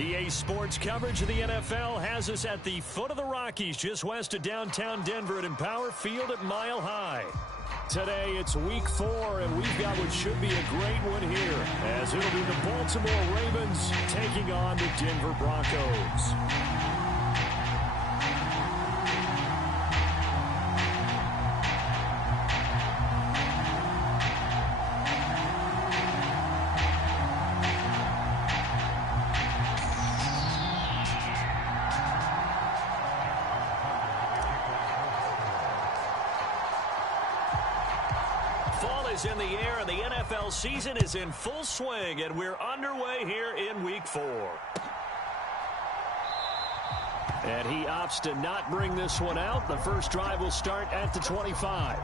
EA Sports coverage of the NFL has us at the foot of the Rockies, just west of downtown Denver at Empower Field at Mile High. Today, it's Week 4, and we've got what should be a great one here, as it'll be the Baltimore Ravens taking on the Denver Broncos. In the air, and the NFL season is in full swing, and we're underway here in Week 4. And he opts to not bring this one out. The first drive will start at the 25.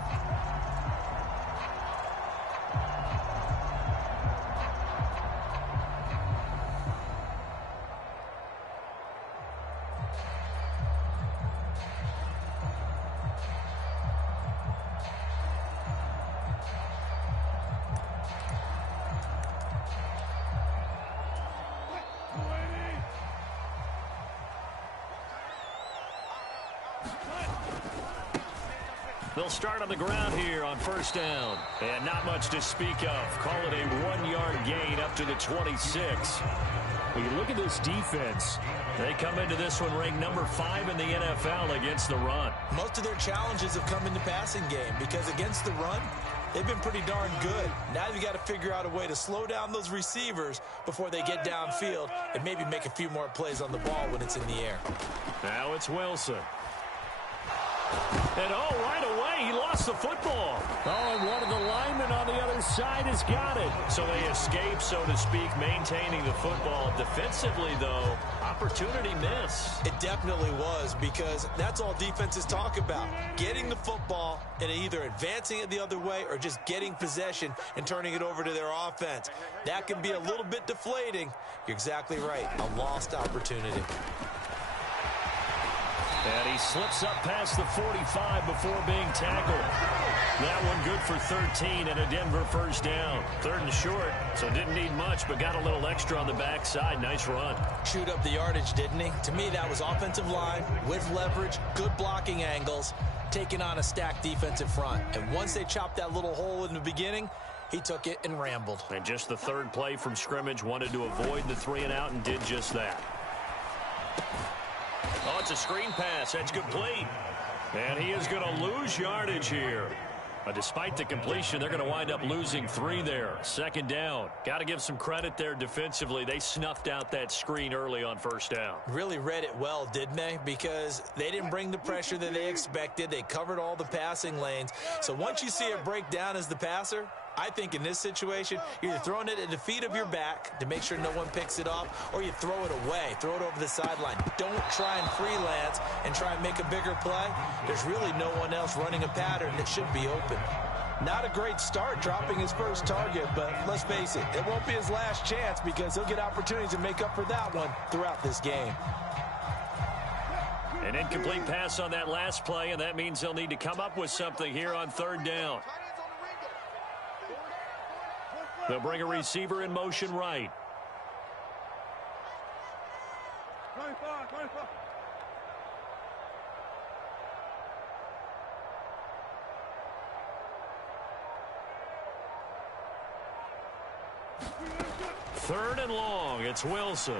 They'll start on the ground here on first down. And not much to speak of. Call it a 1-yard gain up to the 26. When you look at this defense, they come into this one ranked number 5 in the NFL against the run. Most of their challenges have come in the passing game because against the run, they've been pretty darn good. Now you've got to figure out a way to slow down those receivers before they get downfield and maybe make a few more plays on the ball when it's in the air. Now it's Wilson. And, right away, he lost the football. And one of the linemen on the other side has got it. So they escape, so to speak, maintaining the football. Defensively, though, opportunity miss. It definitely was, because that's all defenses talk about. Getting the football and either advancing it the other way or just getting possession and turning it over to their offense. That can be a little bit deflating. You're exactly right. A lost opportunity. And he slips up past the 45 before being tackled. That one good for 13 and a Denver first down. 3rd and short, so didn't need much, but got a little extra on the backside. Nice run. Chewed up the yardage, didn't he? To me, that was offensive line with leverage, good blocking angles, taking on a stacked defensive front. And once they chopped that little hole in the beginning, he took it and rambled. And just the 3rd play from scrimmage, wanted to avoid the 3 and out and did just that. Oh, it's a screen pass. That's complete. And he is going to lose yardage here. Despite the completion, they're going to wind up losing 3 there. 2nd down. Got to give some credit there defensively. They snuffed out that screen early on first down. Really read it well, didn't they? Because they didn't bring the pressure that they expected. They covered all the passing lanes. So once you see it break down as the passer, I think in this situation, you're either throwing it at the feet of your back to make sure no one picks it up, or you throw it away, throw it over the sideline. Don't try and freelance and try and make a bigger play. There's really no one else running a pattern that should be open. Not a great start dropping his first target, but let's face it, it won't be his last chance because he'll get opportunities to make up for that one throughout this game. An incomplete pass on that last play, and that means they'll need to come up with something here on 3rd down. They'll bring a receiver in motion right. Third and long. It's Wilson.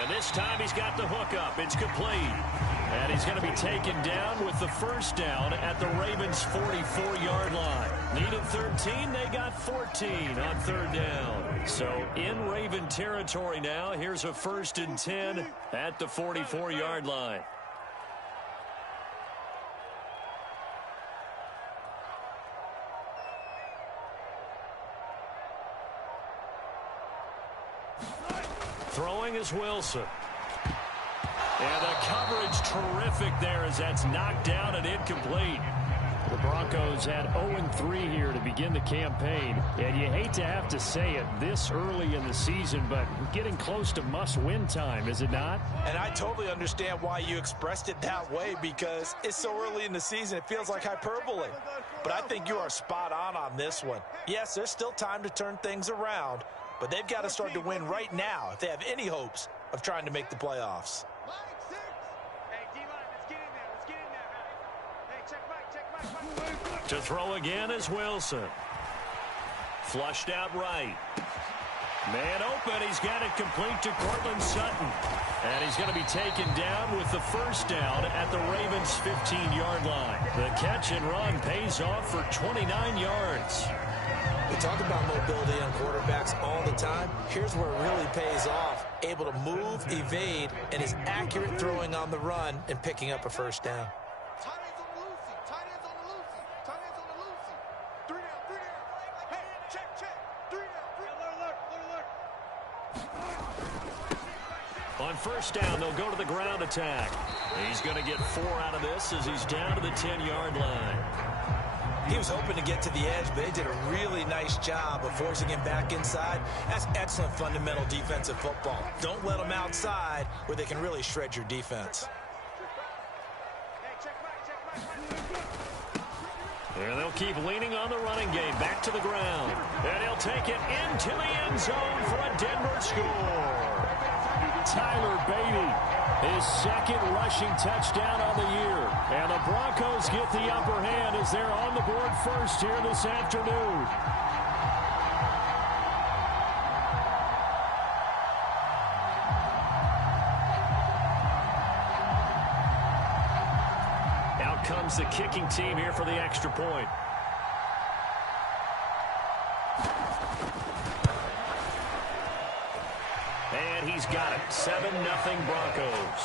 And this time he's got the hook up. It's complete. And he's going to be taken down with the first down at the Ravens' 44-yard line. Needed 13, they got 14 on 3rd down. So in Raven territory now, here's a 1st and 10 at the 44-yard line. Throwing is Wilson. And the coverage terrific there as that's knocked down and incomplete. The Broncos had 0-3 here to begin the campaign. And you hate to have to say it this early in the season, but getting close to must-win time, is it not? And I totally understand why you expressed it that way, because it's so early in the season, it feels like hyperbole. But I think you are spot on this one. Yes, there's still time to turn things around, but they've got to start to win right now if they have any hopes of trying to make the playoffs. To throw again is Wilson. Flushed out right. Man open. He's got it complete to Courtland Sutton. And he's going to be taken down with the first down at the Ravens' 15-yard line. The catch and run pays off for 29 yards. We talk about mobility on quarterbacks all the time. Here's where it really pays off. Able to move, evade, and his accurate throwing on the run and picking up a first down. On first down, they'll go to the ground attack. He's going to get 4 out of this as he's down to the 10-yard line. He was hoping to get to the edge, but they did a really nice job of forcing him back inside. That's excellent fundamental defensive football. Don't let them outside where they can really shred your defense. And they'll keep leaning on the running game. Back to the ground. And he'll take it into the end zone for a Denver score. Tyler Beatty, his second rushing touchdown on the year. And the Broncos get the upper hand as they're on the board first here this afternoon. Out comes the kicking team here for the extra point. And he's got it. 7-0 Broncos.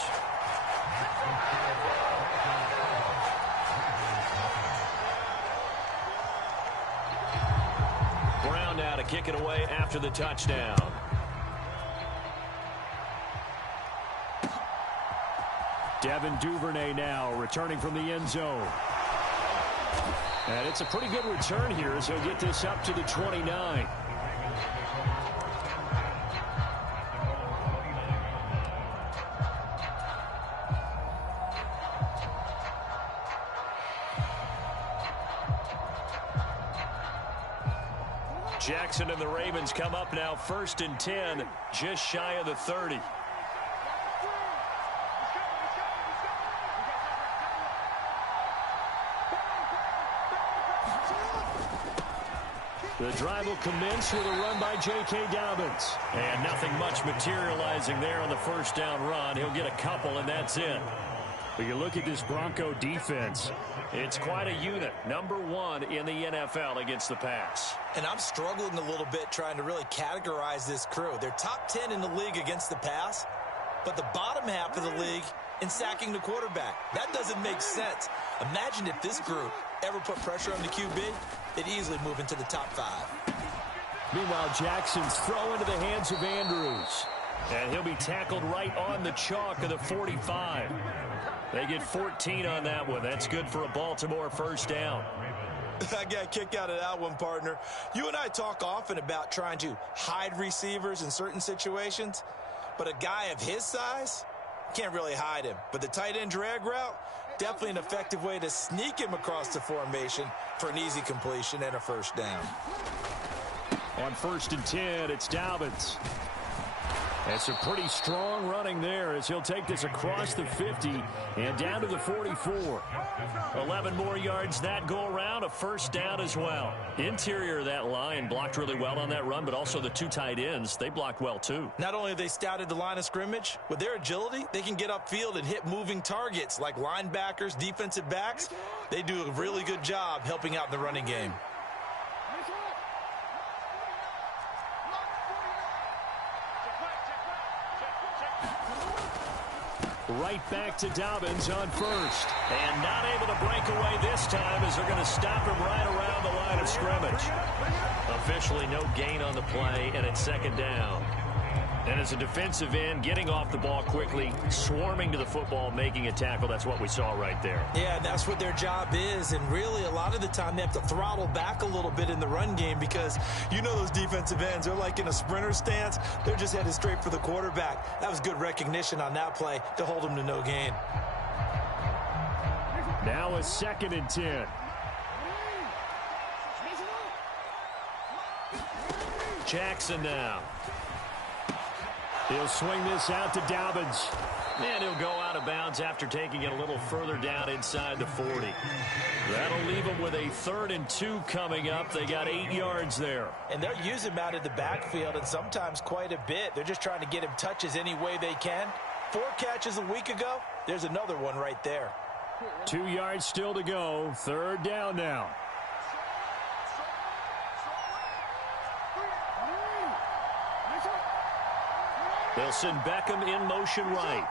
Brown now to kick it away after the touchdown. Devin Duvernay now returning from the end zone. And it's a pretty good return here as he'll get this up to the 29. Jackson and the Ravens come up now 1st and 10, just shy of the 30. The drive will commence with a run by J.K. Dobbins. And nothing much materializing there on the first down run. He'll get a couple, and that's it. But you look at this Bronco defense, it's quite a unit. Number 1 in the NFL against the pass. And I'm struggling a little bit trying to really categorize this crew. They're top 10 in the league against the pass, but the bottom half of the league in sacking the quarterback. That doesn't make sense. Imagine if this group ever put pressure on the QB, they'd easily move into the top 5. Meanwhile, Jackson's throw into the hands of Andrews. And he'll be tackled right on the chalk of the 45. They get 14 on that one. That's good for a Baltimore first down. I got a kick out of that one, partner. You and I talk often about trying to hide receivers in certain situations, but a guy of his size can't really hide him. But the tight end drag route, definitely an effective way to sneak him across the formation for an easy completion and a first down. On 1st and 10, it's Dobbins. That's a pretty strong running there as he'll take this across the 50 and down to the 44. 11 more yards that go around, a first down as well. Interior of that line blocked really well on that run, but also the 2 tight ends, they blocked well too. Not only have they scouted the line of scrimmage, with their agility, they can get upfield and hit moving targets like linebackers, defensive backs. They do a really good job helping out in the running game. Right back to Dobbins on first. And not able to break away this time as they're going to stop him right around the line of scrimmage. Officially no gain on the play, and it's second down. And as a defensive end, getting off the ball quickly, swarming to the football, making a tackle, that's what we saw right there. Yeah, that's what their job is, and really a lot of the time they have to throttle back a little bit in the run game because you know those defensive ends, they're like in a sprinter stance. They're just headed straight for the quarterback. That was good recognition on that play to hold them to no gain. Now a 2nd and 10. Jackson now. He'll swing this out to Dobbins. And he'll go out of bounds after taking it a little further down inside the 40. That'll leave them with a 3rd and 2 coming up. They got 8 yards there. And they'll use him out of the backfield, and sometimes quite a bit. They're just trying to get him touches any way they can. 4 catches a week ago. There's another one right there. 2 yards still to go. 3rd down now. They'll send Beckham in motion right.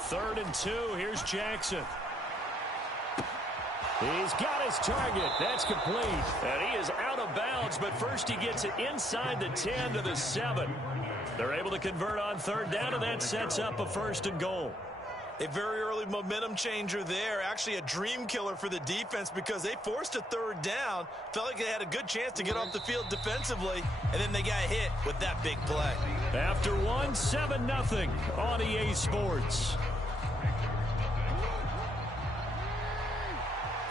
Third and 2. Here's Jackson. He's got his target. That's complete. And he is out of bounds, but first he gets it inside the 10 to the 7. They're able to convert on 3rd down, and that sets up a 1st and goal. A very early momentum changer there. Actually a dream killer for the defense because they forced a 3rd down. Felt like they had a good chance to get off the field defensively, and then they got hit with that big play. After 1, 7-0 on EA Sports.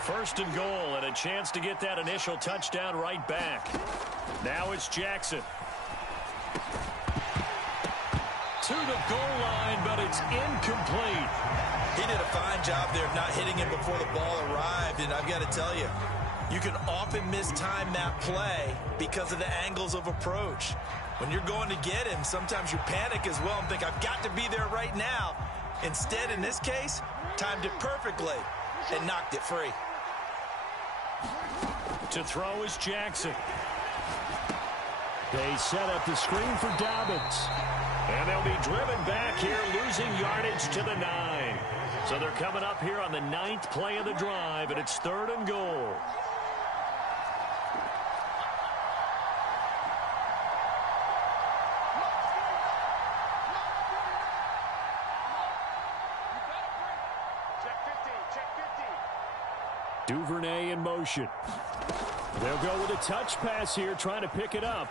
1st and goal, and a chance to get that initial touchdown right back. Now it's Jackson. To the goal line, but it's incomplete. He did a fine job there of not hitting him before the ball arrived, and I've got to tell you, you can often mistime that play because of the angles of approach. When you're going to get him, sometimes you panic as well and think, I've got to be there right now. Instead, in this case, timed it perfectly and knocked it free. To throw is Jackson. They set up the screen for Dobbins. And they'll be driven back here, losing yardage to the 9. So they're coming up here on the 9th play of the drive, and it's 3rd and goal. Duvernay in motion. They'll go with a touch pass here, trying to pick it up.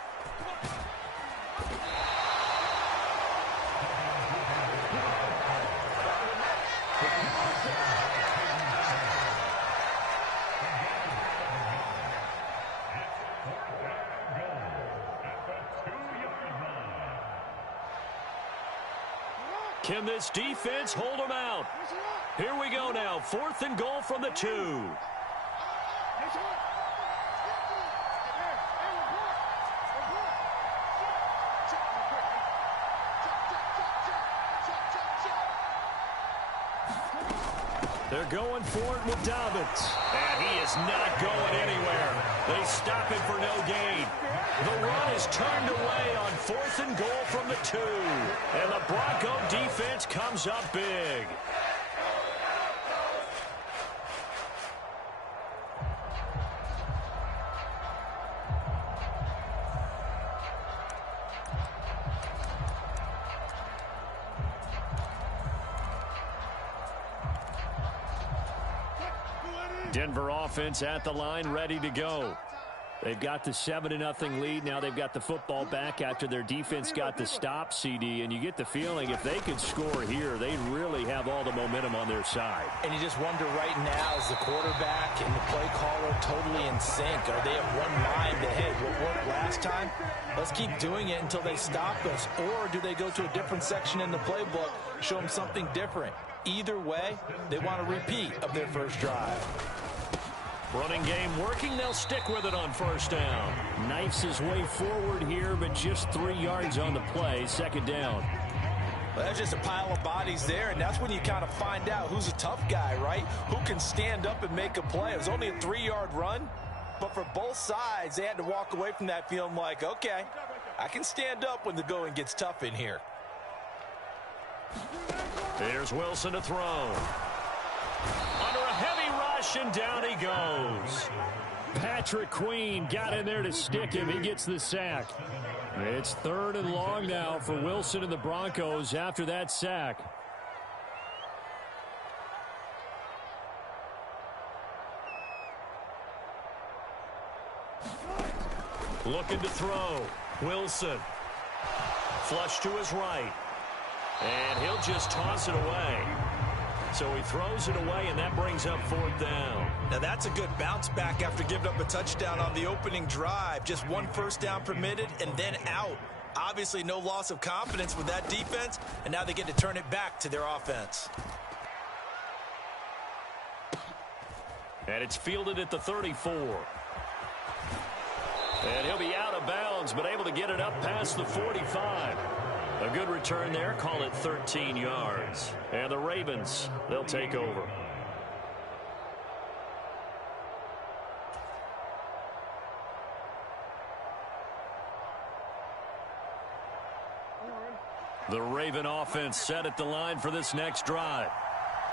Can this defense hold them out? Here we go now. 4th and goal from the 2. They're going for it with Dobbins. And he is not going anywhere. They stop him for no gain. The run is turned away on 4th and goal from the 2. And the Bronco defense comes up big. Denver offense at the line, ready to go. They've got the 7-0 lead. Now they've got the football back after their defense got the stop, CD. And you get the feeling if they could score here, they really have all the momentum on their side. And you just wonder right now, is the quarterback and the play caller totally in sync? Are they at one mind that, hey, what worked last time? Let's keep doing it until they stop us. Or do they go to a different section in the playbook, show them something different? Either way, they want a repeat of their first drive. Running game working. They'll stick with it on 1st down. Knifes his way forward here, but just 3 yards on the play. 2nd down. Well, that's just a pile of bodies there, and that's when you kind of find out who's a tough guy, right? Who can stand up and make a play. It was only a 3-yard run, but for both sides, they had to walk away from that feeling like, okay, I can stand up when the going gets tough in here. Here's Wilson to throw. Under a heavy rush, and down he goes. Patrick Queen got in there to stick him. He gets the sack. It's 3rd and long now for Wilson and the Broncos after that sack. Looking to throw. Wilson. Flush to his right. And he'll just toss it away. So he throws it away, and that brings up 4th down. Now that's a good bounce back after giving up a touchdown on the opening drive. Just 1 first down permitted and then out. Obviously no loss of confidence with that defense, and now they get to turn it back to their offense. And it's fielded at the 34. And he'll be out of bounds, but able to get it up past the 45. A good return there. Call it 13 yards. And the Ravens, they'll take over. The Raven offense set at the line for this next drive.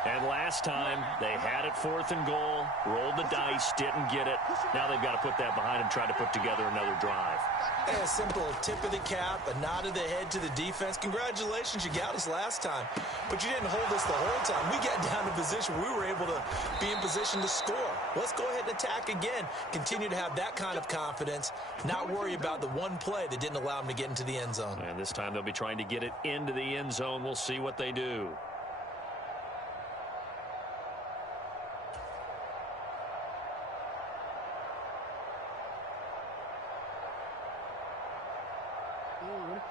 And last time, they had it 4th and goal, rolled the dice, didn't get it. Now they've got to put that behind and try to put together another drive. A simple tip of the cap, a nod of the head to the defense. Congratulations, you got us last time. But you didn't hold us the whole time. We got down to position where we were able to be in position to score. Let's go ahead and attack again. Continue to have that kind of confidence, not worry about the one play that didn't allow them to get into the end zone. And this time they'll be trying to get it into the end zone. We'll see what they do.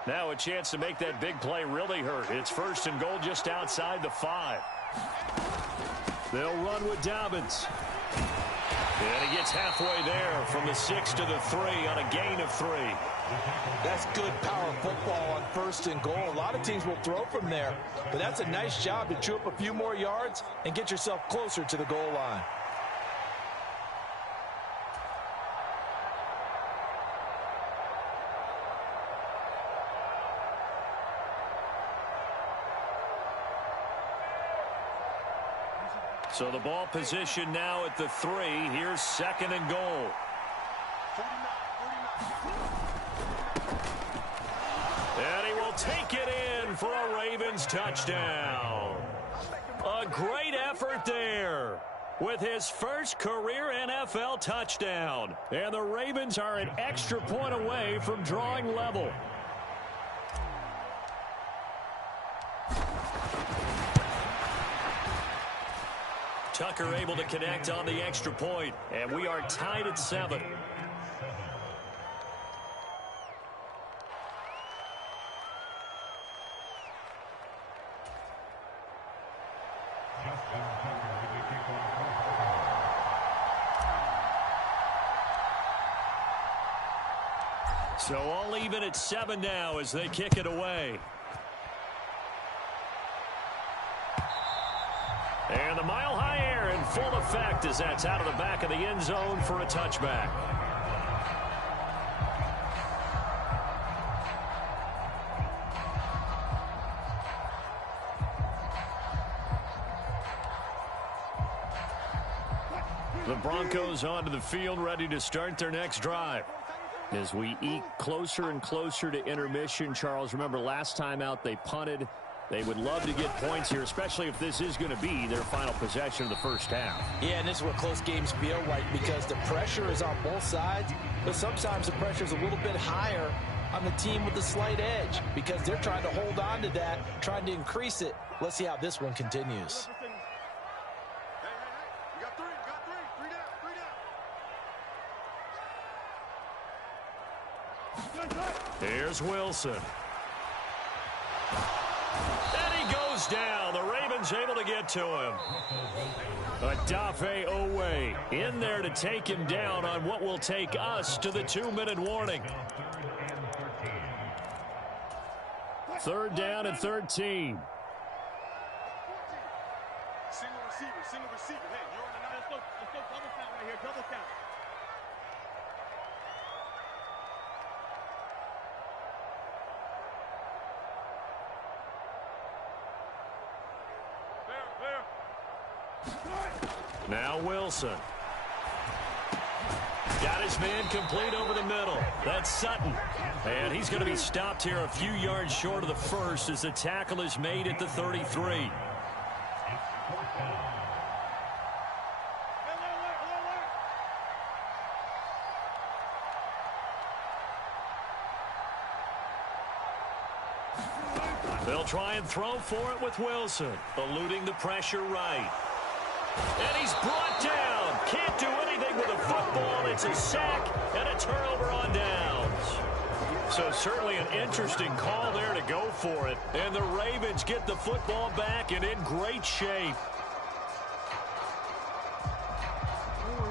Now a chance to make that big play really hurt. It's 1st and goal just outside the 5. They'll run with Dobbins. And he gets halfway there from the 6 to the 3 on a gain of 3. That's good power football on 1st and goal. A lot of teams will throw from there, but that's a nice job to chew up a few more yards and get yourself closer to the goal line. So the ball position now at the 3. Here's 2nd and goal. And he will take it in for a Ravens touchdown. A great effort there with his first career NFL touchdown. And the Ravens are an extra point away from drawing level. Tucker able to connect on the extra point, and we are tied at 7. So all even at 7 now as they kick it away. And the mile-high air in full effect as that's out of the back of the end zone for a touchback. The Broncos onto the field, ready to start their next drive. As we eke closer and closer to intermission, Charles, remember last time out they punted. They would love to get points here, especially if this is going to be their final possession of the first half. Yeah, and this is what close games feel like because the pressure is on both sides, but sometimes the pressure is a little bit higher on the team with the slight edge because they're trying to hold on to that, trying to increase it. Let's see how this one continues. Here's Wilson. And he goes down. The Ravens able to get to him. Odafe Oweh in there to take him down on what will take us to the 2-minute warning. 3rd down and 13. Single receiver. Hey, you're on the line. Let's go double count right here. Double count. Now Wilson. Got his man complete over the middle. That's Sutton. And he's going to be stopped here a few yards short of the first as the tackle is made at the 33. They'll try and throw for it with Wilson, eluding the pressure right. And he's brought down. Can't do anything with a football. It's a sack and a turnover on downs. So certainly an interesting call there to go for it. And the Ravens get the football back and in great shape.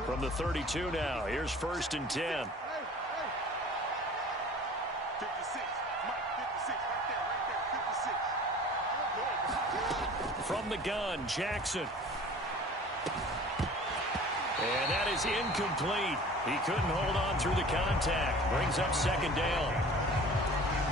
From the 32 now, here's 1st and 10. 56. Mike, 56. Right there. 56. From the gun, Jackson. And that is incomplete. He couldn't hold on through the contact. Brings up 2nd down.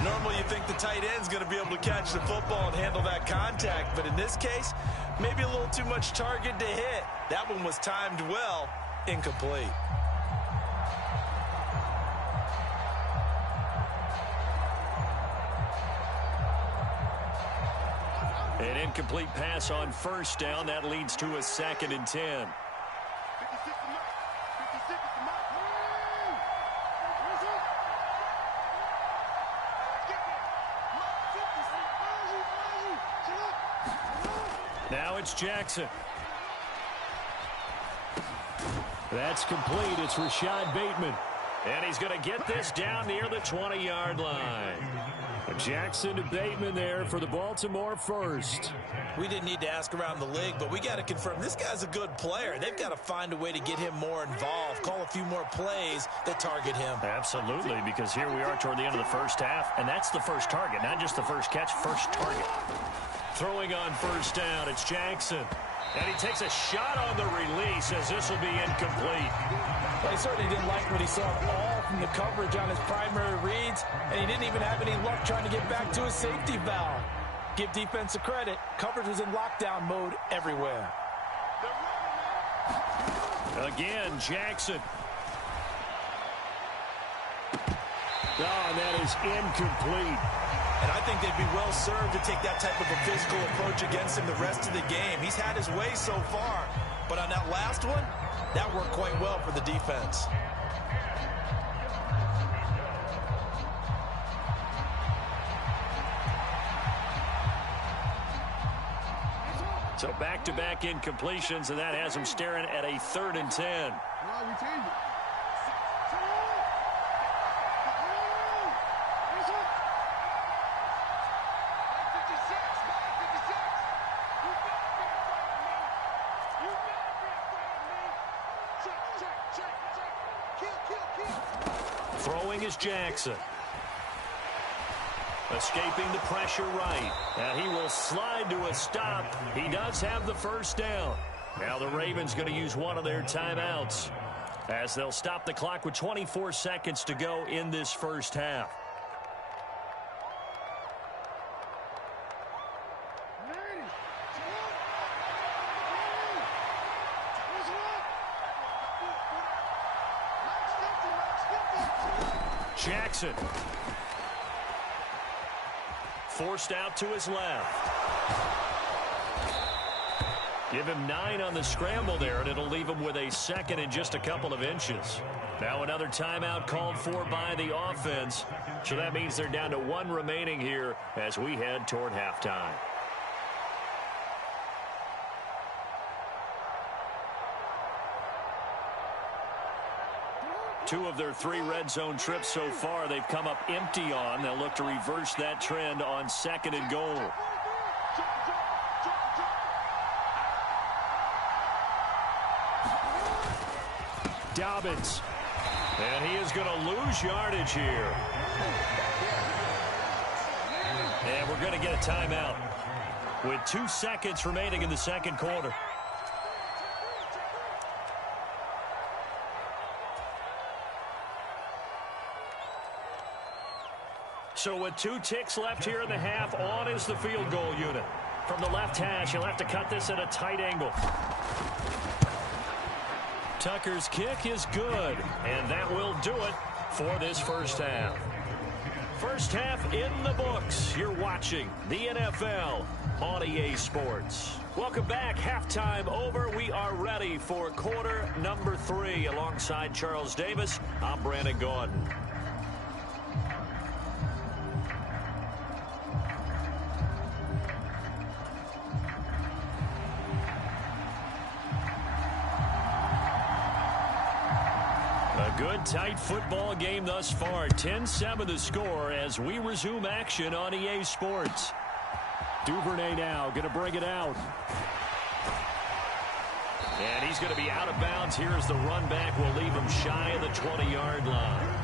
Normally you think the tight end's going to be able to catch the football and handle that contact, but in this case, maybe a little too much target to hit. That one was timed well. Incomplete. An incomplete pass on 1st down. That leads to a 2nd and 10. 56 to Mike. 56 to Mike. Now it's Jackson. That's complete. It's Rashad Bateman. And he's going to get this down near the 20-yard line. Jackson to Bateman there for the Baltimore first. We didn't need to ask around the league, but we got to confirm this guy's a good player. They've got to find a way to get him more involved, call a few more plays that target him. Absolutely, because here we are toward the end of the first half, and that's the first target, not just the first catch, first target. Throwing on 1st down, it's Jackson. And he takes a shot on the release as this will be incomplete. Well, he certainly didn't like what he saw all from the coverage on his primary reads, and he didn't even have any luck trying to get back to his safety valve. Give defense a credit. Coverage was in lockdown mode everywhere. Again, Jackson. Oh, and that is incomplete. And I think they'd be well served to take that type of a physical approach against him the rest of the game. He's had his way so far, but on that last one, that worked quite well for the defense. So back-to-back incompletions, and that has him staring at a 3rd and 10. Throwing is Jackson. Escaping the pressure right. And he will slide to a stop. He does have the 1st down. Now the Ravens going to use one of their timeouts as they'll stop the clock with 24 seconds to go in this first half. Jackson. Forced out to his left. Give him 9 on the scramble there, and it'll leave him with a 2nd and just a couple of inches. Now another timeout called for by the offense. So that means they're down to 1 remaining here as we head toward halftime. Two of their 3 red zone trips so far they've come up empty on. They'll look to reverse that trend on 2nd and goal. Dobbins. And he is going to lose yardage here. And we're going to get a timeout with 2 seconds remaining in the second quarter. So with 2 ticks left here in the half, on is the field goal unit. From the left hash, he'll have to cut this at a tight angle. Tucker's kick is good, and that will do it for this first half. First half in the books. You're watching the NFL on EA Sports. Welcome back. Halftime over. We are ready for quarter number 3. Alongside Charles Davis, I'm Brandon Gaudin. Good, tight football game thus far. 10-7 the score as we resume action on EA Sports. Duvernay now going to bring it out. And he's going to be out of bounds here as the run back will leave him shy of the 20-yard line.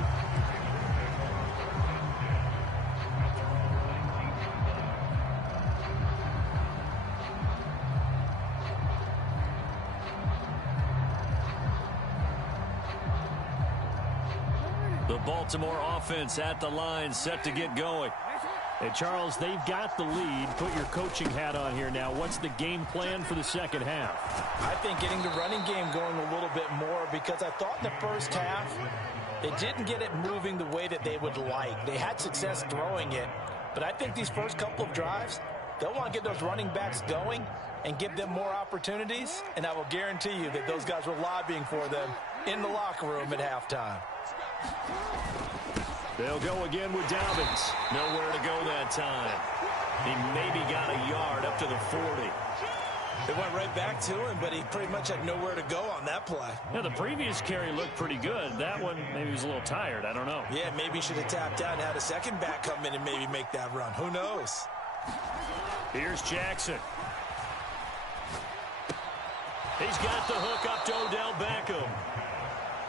The Baltimore offense at the line, set to get going. And Charles, they've got the lead. Put your coaching hat on here now. What's the game plan for the second half? I think getting the running game going a little bit more, because I thought in the first half they didn't get it moving the way that they would like. They had success throwing it, but I think these first couple of drives, they'll want to get those running backs going and give them more opportunities, and I will guarantee you that those guys were lobbying for them in the locker room at halftime. They'll go again with Dobbins. Nowhere to go that time. He maybe got a yard up to the 40. It went right back to him, but he pretty much had nowhere to go on that play. Yeah, the previous carry looked pretty good. That one, maybe he was a little tired. I don't know. Yeah, maybe he should have tapped out and had a second back come in and maybe make that run. Who knows? Here's Jackson. He's got the hook up to Odell Beckham.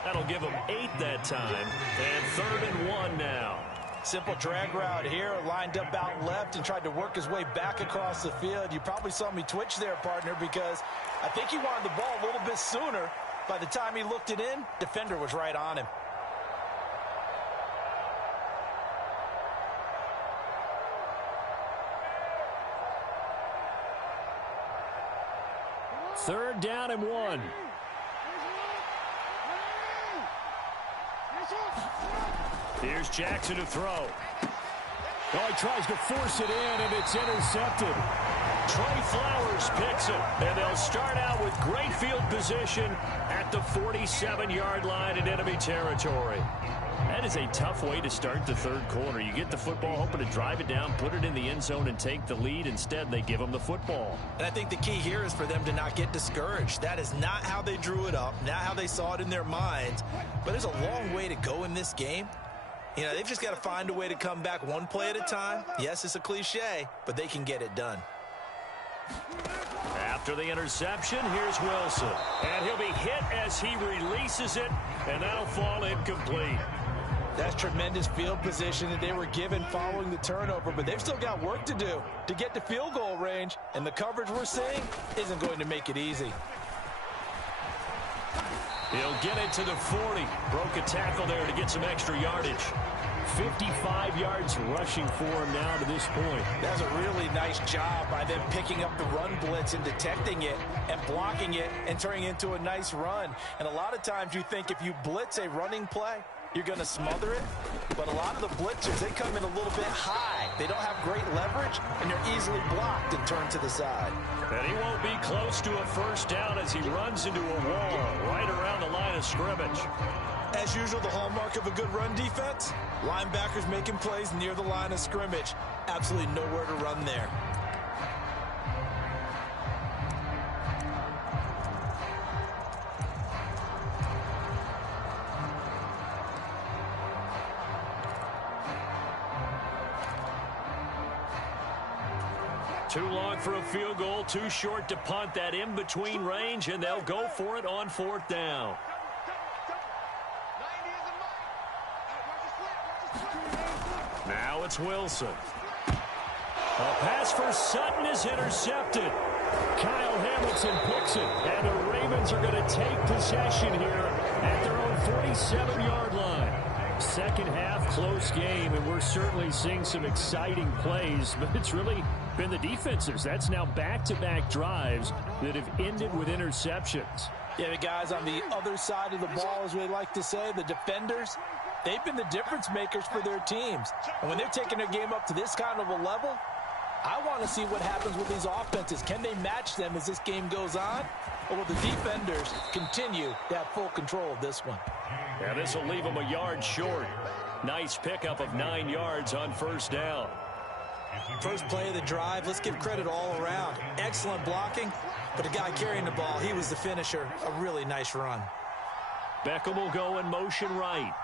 That'll give him 8 that time. And 3rd and 1 now. Simple drag route here, lined up out left and tried to work his way back across the field. You probably saw me twitch there, partner, because I think he wanted the ball a little bit sooner. By the time he looked it in, defender was right on him. Third down and 1. Here's Jackson to throw. Oh, he tries to force it in, and it's intercepted. Trey Flowers picks it, and they'll start out with great field position at the 47-yard line in enemy territory. That is a tough way to start the third quarter. You get the football, hoping to drive it down, put it in the end zone, and take the lead. Instead, they give them the football. And I think the key here is for them to not get discouraged. That is not how they drew it up, not how they saw it in their minds. But there's a long way to go in this game. You know, they've just got to find a way to come back one play at a time. Yes, it's a cliche, but they can get it done. After the interception, here's Wilson. And he'll be hit as he releases it, and that'll fall incomplete. That's tremendous field position that they were given following the turnover, but they've still got work to do to get to field goal range, and the coverage we're seeing isn't going to make it easy. He'll get it to the 40. Broke a tackle there to get some extra yardage. 55 yards rushing for him now to this point. That's a really nice job by them picking up the run blitz and detecting it and blocking it and turning it into a nice run. And a lot of times you think if you blitz a running play, you're going to smother it. But a lot of the blitzers, they come in a little bit high. They don't have great leverage, and they're easily blocked and turned to the side. And he won't be close to a first down as he runs into a wall right around the line of scrimmage. As usual, the hallmark of a good run defense, linebackers making plays near the line of scrimmage. Absolutely nowhere to run there. Too long for a field goal, too short to punt. That in-between range, and they'll go for it on 4th down. Now it's Wilson. A pass for Sutton is intercepted. Kyle Hamilton picks it, and the Ravens are going to take possession here at their own 47-yard line. Second half, close game, and we're certainly seeing some exciting plays, but it's really been the defenses. That's now back-to-back drives that have ended with interceptions. Yeah, the guys on the other side of the ball, as we like to say, the defenders, they've been the difference makers for their teams. And when they're taking their game up to this kind of a level, I want to see what happens with these offenses. Can they match them as this game goes on? Or will the defenders continue to have full control of this one? Yeah, this will leave them a yard short. Nice pickup of 9 yards on first down. First play of the drive, let's give credit all around. Excellent blocking, but the guy carrying the ball, he was the finisher. A really nice run. Beckham will go in motion right.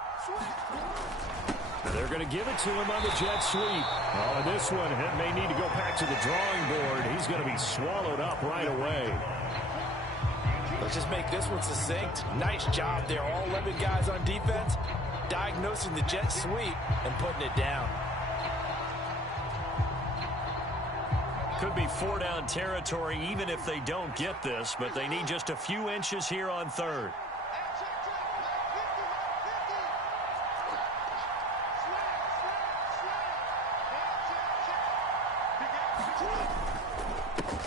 They're going to give it to him on the jet sweep. Oh, and this one may need to go back to the drawing board. He's going to be swallowed up right away. Let's just make this one succinct. Nice job there. All 11 guys on defense diagnosing the jet sweep and putting it down. Could be 4-down territory even if they don't get this, but they need just a few inches here on third.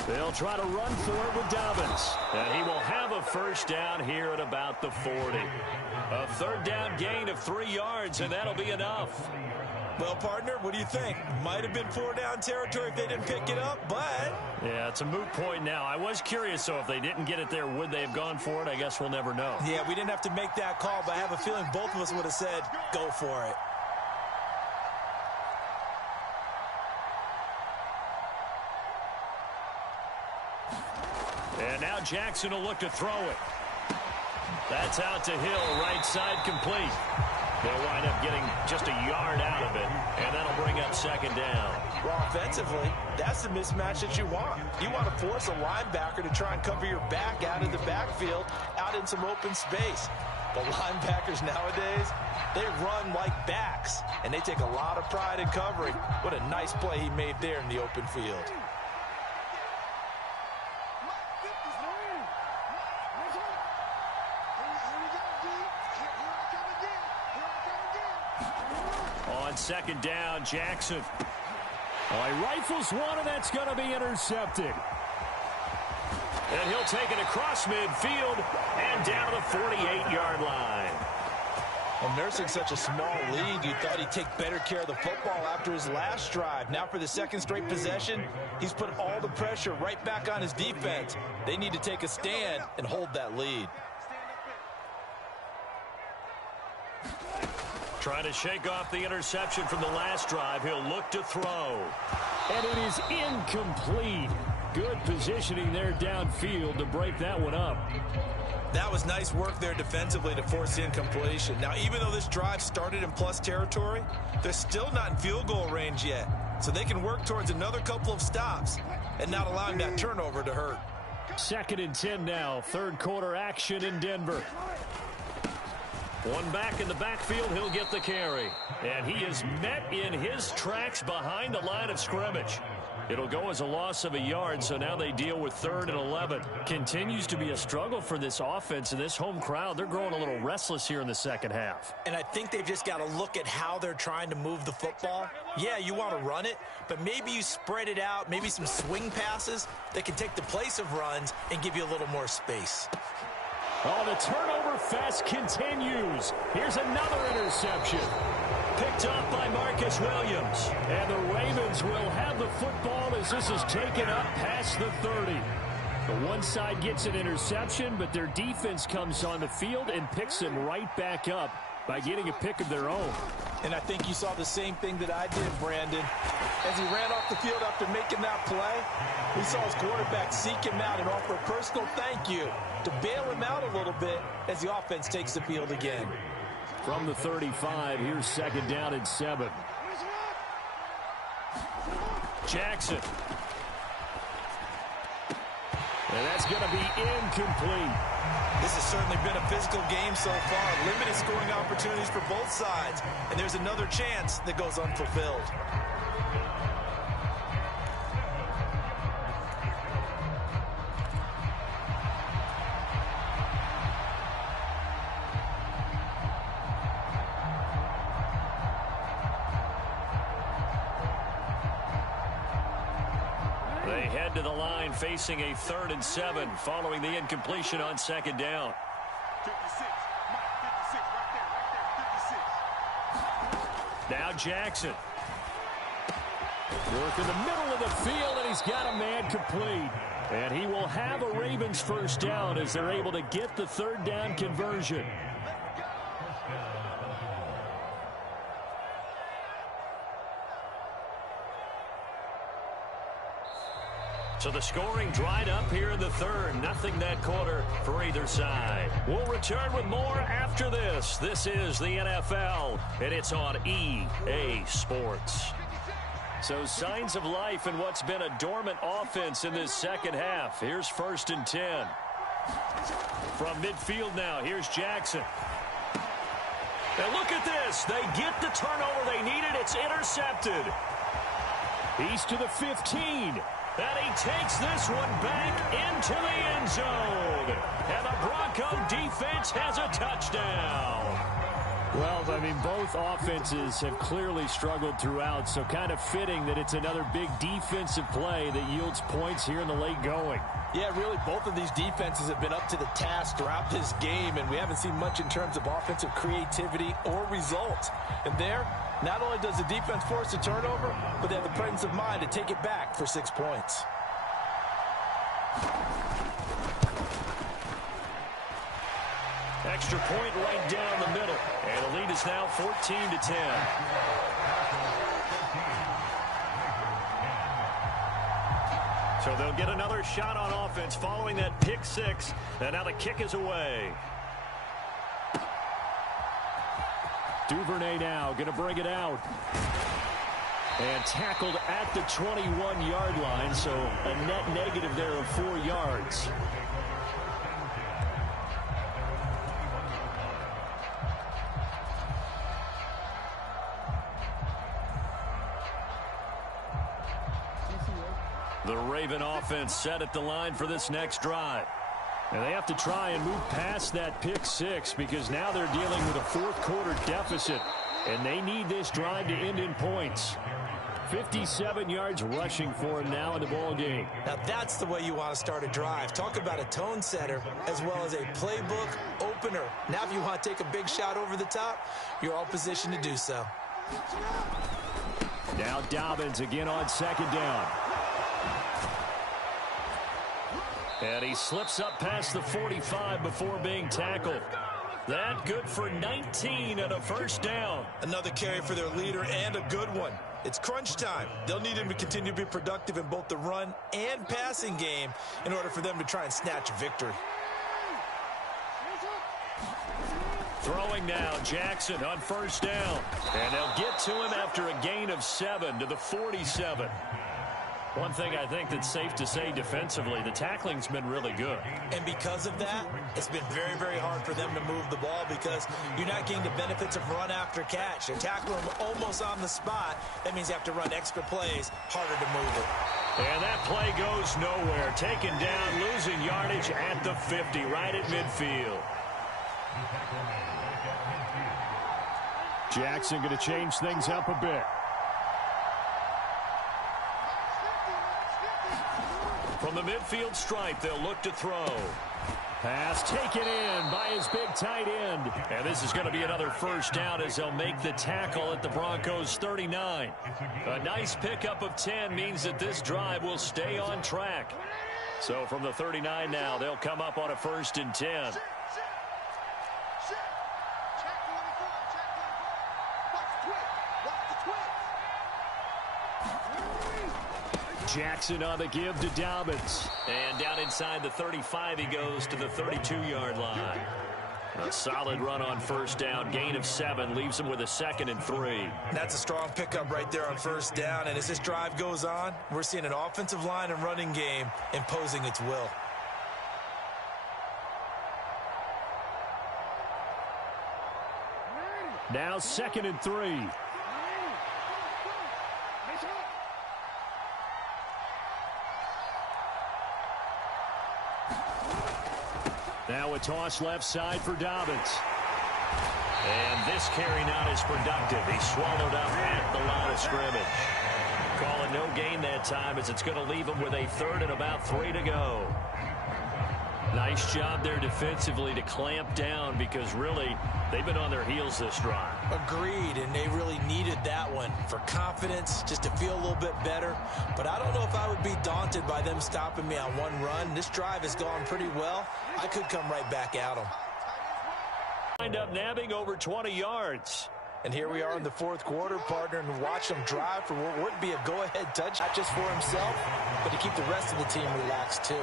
They'll try to run for it with Dobbins. And he will have a first down here at about the 40. A third down gain of 3 yards, and that'll be enough. Well, partner, what do you think? Might have been 4-down territory if they didn't pick it up, but... Yeah, it's a moot point now. I was curious, so if they didn't get it there, would they have gone for it? I guess we'll never know. Yeah, we didn't have to make that call, but I have a feeling both of us would have said, go for it. And now Jackson will look to throw it. That's out to Hill, right side complete. They'll wind up getting just a yard out of it, and that'll bring up second down. Well, offensively, that's the mismatch that you want. You want to force a linebacker to try and cover your back out of the backfield, out in some open space. The linebackers nowadays, they run like backs, and they take a lot of pride in covering. What a nice play he made there in the open field. On second down, Jackson. Oh, he rifles one, and that's going to be intercepted. And he'll take it across midfield and down to the 48-yard line. Well, nursing such a small lead, you thought he'd take better care of the football after his last drive. Now for the second straight possession, he's put all the pressure right back on his defense. They need to take a stand and hold that lead. Trying to shake off the interception from the last drive. He'll look to throw. And it is incomplete. Good positioning there downfield to break that one up. That was nice work there defensively to force the incompletion. Now, even though this drive started in plus territory, they're still not in field goal range yet. So they can work towards another couple of stops and not allowing that turnover to hurt. 2nd and 10 now. Third quarter action in Denver. One back in the backfield, he'll get the carry. And he is met in his tracks behind the line of scrimmage. It'll go as a loss of a yard, so now they deal with 3rd and 11. Continues to be a struggle for this offense and this home crowd. They're growing a little restless here in the second half. And I think they've just got to look at how they're trying to move the football. Yeah, you want to run it, but maybe you spread it out, maybe some swing passes that can take the place of runs and give you a little more space. Oh, the turnover fest continues. Here's another interception. Picked up by Marcus Williams. And the Ravens will have the football as this is taken up past the 30. The one side gets an interception, but their defense comes on the field and picks them right back up by getting a pick of their own. And I think you saw the same thing that I did, Brandon. As he ran off the field after making that play, we saw his quarterback seek him out and offer a personal thank you to bail him out a little bit as the offense takes the field again. From the 35, here's 2nd down and 7. Jackson. And that's going to be incomplete. This has certainly been a physical game so far. Limited scoring opportunities for both sides. And there's another chance that goes unfulfilled. They head to the line facing a 3rd and 7 following the incompletion on 2nd down. 56. Mike, 56. Right there. 56. Now Jackson. Work in the middle of the field, and he's got a man complete. And he will have a Ravens first down as they're able to get the 3rd down conversion. So the scoring dried up here in the third. Nothing that quarter for either side. We'll return with more after this. This is the NFL, and it's on EA Sports. So signs of life in what's been a dormant offense in this second half. Here's 1st and 10. From midfield now, here's Jackson. And look at this. They get the turnover they needed. It's intercepted. He's to the 15. And he takes this one back into the end zone. And the Bronco defense has a touchdown. Well, I mean, both offenses have clearly struggled throughout, so kind of fitting that it's another big defensive play that yields points here in the late going. Yeah, really, both of these defenses have been up to the task throughout this game, and we haven't seen much in terms of offensive creativity or results. And there, not only does the defense force a turnover, but they have the presence of mind to take it back for 6 points. Extra point right down the middle. And the lead is now 14-10. So they'll get another shot on offense following that pick six. And now the kick is away. Duvernay now going to bring it out. And tackled at the 21-yard line, so a net negative there of 4 yards. The Raven offense set at the line for this next drive. And they have to try and move past that pick six because now they're dealing with a fourth-quarter deficit, and they need this drive to end in points. 57 yards rushing for him now in the ball game. Now that's the way you want to start a drive. Talk about a tone setter as well as a playbook opener. Now if you want to take a big shot over the top, you're all positioned to do so. Now Dobbins again on 2nd down. And he slips up past the 45 before being tackled. That good for 19 and a 1st down. Another carry for their leader and a good one. It's crunch time. They'll need him to continue to be productive in both the run and passing game in order for them to try and snatch a victory. Throwing now, Jackson on 1st down. And they'll get to him after a gain of 7 to the 47. One thing I think that's safe to say defensively, the tackling's been really good. And because of that, it's been very, very hard for them to move the ball because you're not getting the benefits of run after catch. They're tackling them almost on the spot. That means you have to run extra plays, harder to move it. And that play goes nowhere. Taken down, losing yardage at the 50, right at midfield. Jackson going to change things up a bit. From the midfield stripe, they'll look to throw. Pass taken in by his big tight end. And this is going to be another 1st down as they'll make the tackle at the Broncos 39. A nice pickup of 10 means that this drive will stay on track. So from the 39 now, they'll come up on a 1st and 10. Jackson on the give to Dobbins. And down inside the 35, he goes to the 32-yard line. A solid run on 1st down, gain of 7, leaves him with a 2nd and 3. That's a strong pickup right there on 1st down, and as this drive goes on, we're seeing an offensive line and running game imposing its will. Now 2nd and 3. Now a toss left side for Dobbins. And this carry not as productive. He swallowed up at the line of scrimmage. Calling no gain that time as it's going to leave him with a 3rd and about 3 to go. Nice job there defensively to clamp down because really they've been on their heels this drive. Agreed, and they really needed that one for confidence, just to feel a little bit better. But I don't know if I would be daunted by them stopping me on one run. This drive has gone pretty well. I could come right back at them. Wind up nabbing over 20 yards. And here we are in the fourth quarter, partner, and watch him drive for what would be a go-ahead touch, not just for himself, but to keep the rest of the team relaxed too.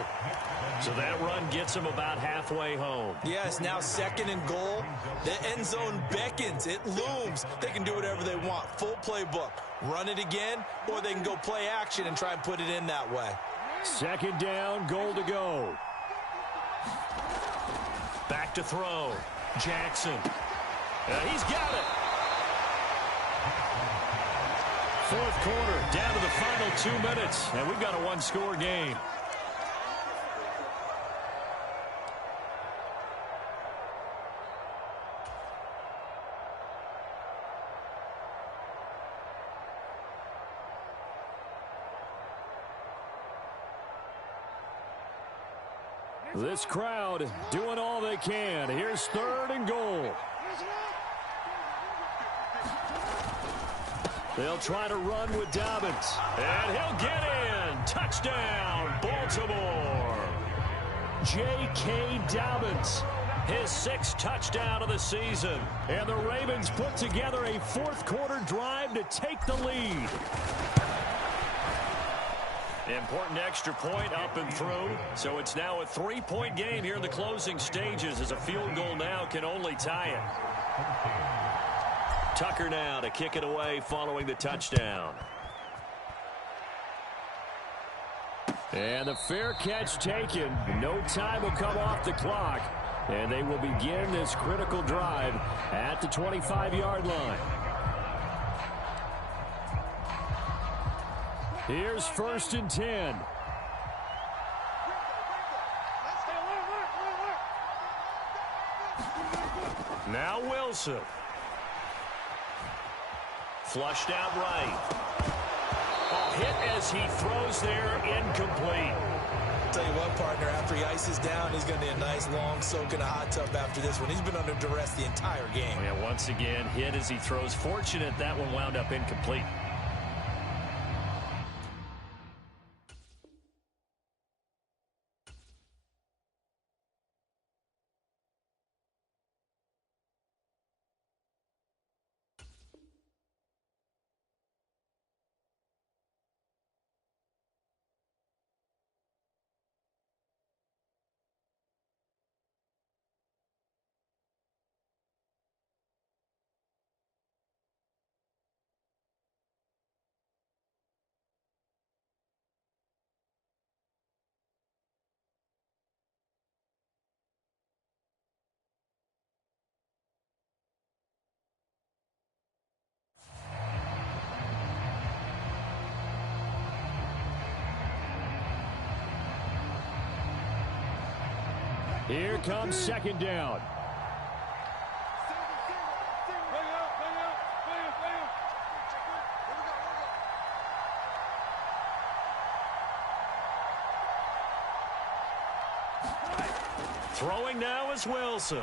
So that run gets him about halfway home. Yeah, it's now 2nd and goal. The end zone beckons. It looms. They can do whatever they want. Full playbook. Run it again, or they can go play action and try and put it in that way. 2nd down, goal to go. Back to throw. Jackson. He's got it. Fourth quarter, down to the final 2 minutes, and we've got a one-score game. This crowd doing all they can. Here's 3rd and goal. They'll try to run with Dobbins. And he'll get in. Touchdown, Baltimore. J.K. Dobbins. His 6th touchdown of the season. And the Ravens put together a fourth quarter drive to take the lead. Important extra point up and through. So it's now a 3-point game here in the closing stages, as a field goal now can only tie it. Tucker now to kick it away following the touchdown. And the fair catch taken. No time will come off the clock. And they will begin this critical drive at the 25-yard line. Here's 1st and 10. Now Wilson. Flushed out right. Hit as he throws there, incomplete. Tell you what, partner, after he ices down, he's going to need a nice long soak in a hot tub after this one. He's been under duress the entire game. Yeah, once again, hit as he throws. Fortunate that one wound up incomplete. Here comes 2nd down. Throwing now is Wilson.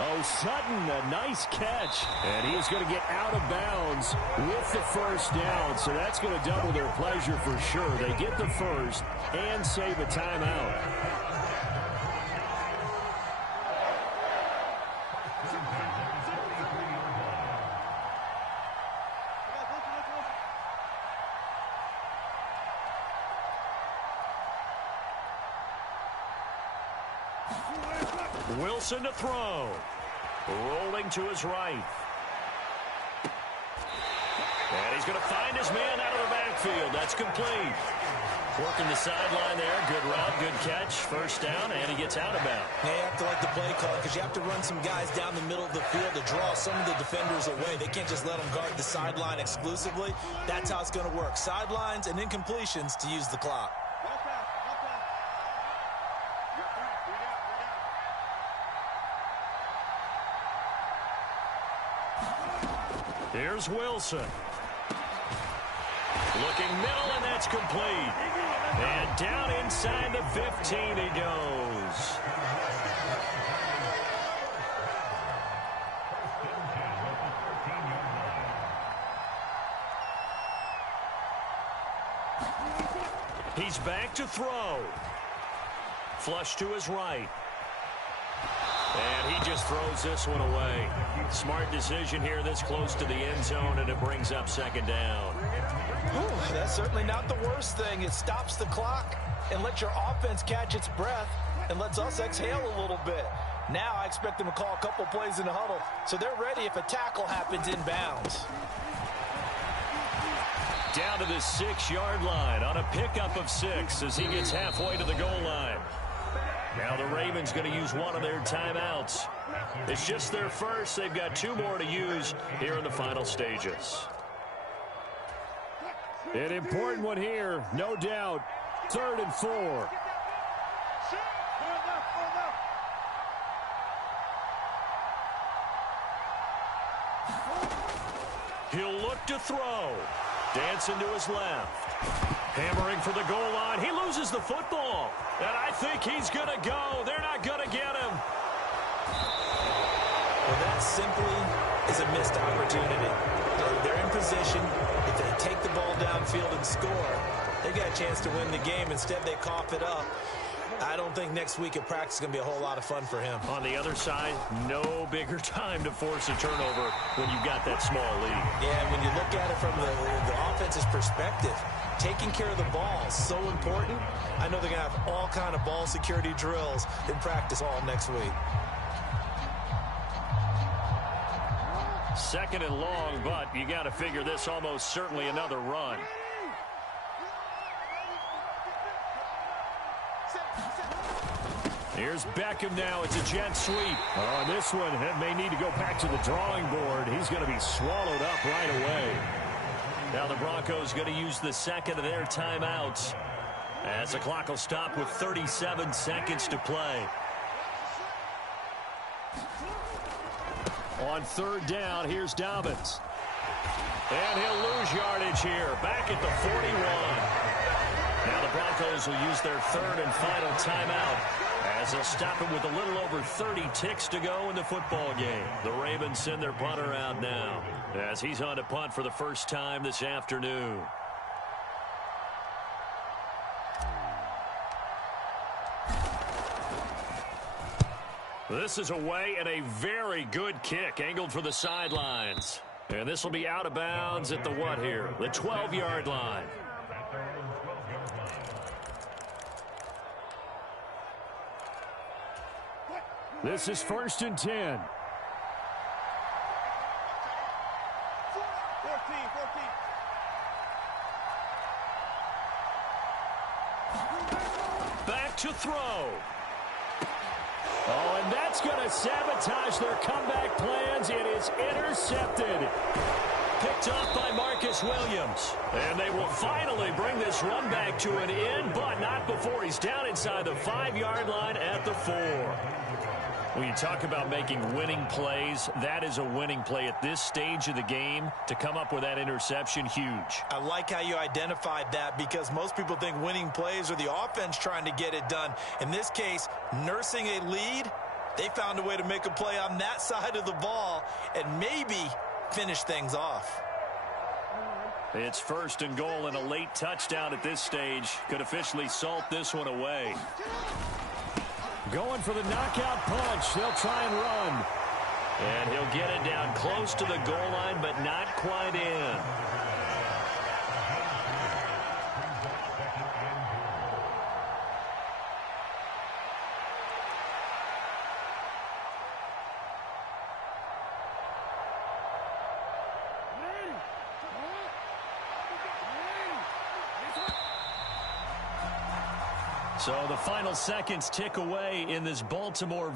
Oh, Sutton, a nice catch. And he is going to get out of bounds with the 1st down. So that's going to double their pleasure for sure. They get the 1st and save a timeout. Wilson to throw. Rolling to his right. And he's going to find his man out of the backfield. That's complete. Working the sideline there. Good route, good catch. 1st down, and he gets out of bounds. Now you have to like the play call, because you have to run some guys down the middle of the field to draw some of the defenders away. They can't just let them guard the sideline exclusively. That's how it's going to work. Sidelines and incompletions to use the clock. Here's Wilson. Looking middle, and that's complete. And down inside the 15 he goes. He's back to throw. Flush to his right. And he just throws this one away. Smart decision here this close to the end zone, and it brings up second down. Ooh, that's certainly not the worst thing. It stops the clock and lets your offense catch its breath and lets us exhale a little bit. Now I expect them to call a couple plays in the huddle, so they're ready if a tackle happens inbounds. Down to the 6-yard line on a pickup of 6 as he gets halfway to the goal line. Now the Ravens going to use one of their timeouts. It's just their first. They've got 2 more to use here in the final stages. An important one here, no doubt. 3rd and 4. He'll look to throw. Dancing to his left. Hammering for the goal line. He loses the football. And I think he's going to go. They're not going to get him. Well, that simply is a missed opportunity. They're in position. If they take the ball downfield and score, they got a chance to win the game. Instead, they cough it up. I don't think next week at practice is going to be a whole lot of fun for him. On the other side, no bigger time to force a turnover when you've got that small lead. Yeah, when you look at it from the offense's perspective, taking care of the ball is so important. I know they're going to have all kind of ball security drills in practice all next week. 2nd and long, but you got to figure this almost certainly another run. Here's Beckham now. It's a jet sweep. Oh, this one may need to go back to the drawing board. He's going to be swallowed up right away. Now the Broncos going to use the 2nd of their timeouts as the clock will stop with 37 seconds to play. On 3rd down, here's Dobbins. And he'll lose yardage here. Back at the 41. Now the Broncos will use their 3rd and final timeout as they'll stop him with a little over 30 ticks to go in the football game. The Ravens send their punter out now as he's on to punt for the first time this afternoon. This is away and a very good kick angled for the sidelines. And this will be out of bounds at the what here? The 12-yard line. This is 1st and 10. 14. Back to throw. Oh, and that's going to sabotage their comeback plans. It is intercepted. Picked off by Marcus Williams. And they will finally bring this run back to an end, but not before he's down inside the 5-yard line at the 4. When you talk about making winning plays, that is a winning play at this stage of the game. To come up with that interception, huge. I like how you identified that because most people think winning plays are the offense trying to get it done. In this case, nursing a lead, they found a way to make a play on that side of the ball and maybe finish things off. It's 1st and goal and a late touchdown at this stage. Could officially salt this one away. Going for the knockout punch. They'll try and run. And he'll get it down close to the goal line, but not quite in. So the final seconds tick away in this Baltimore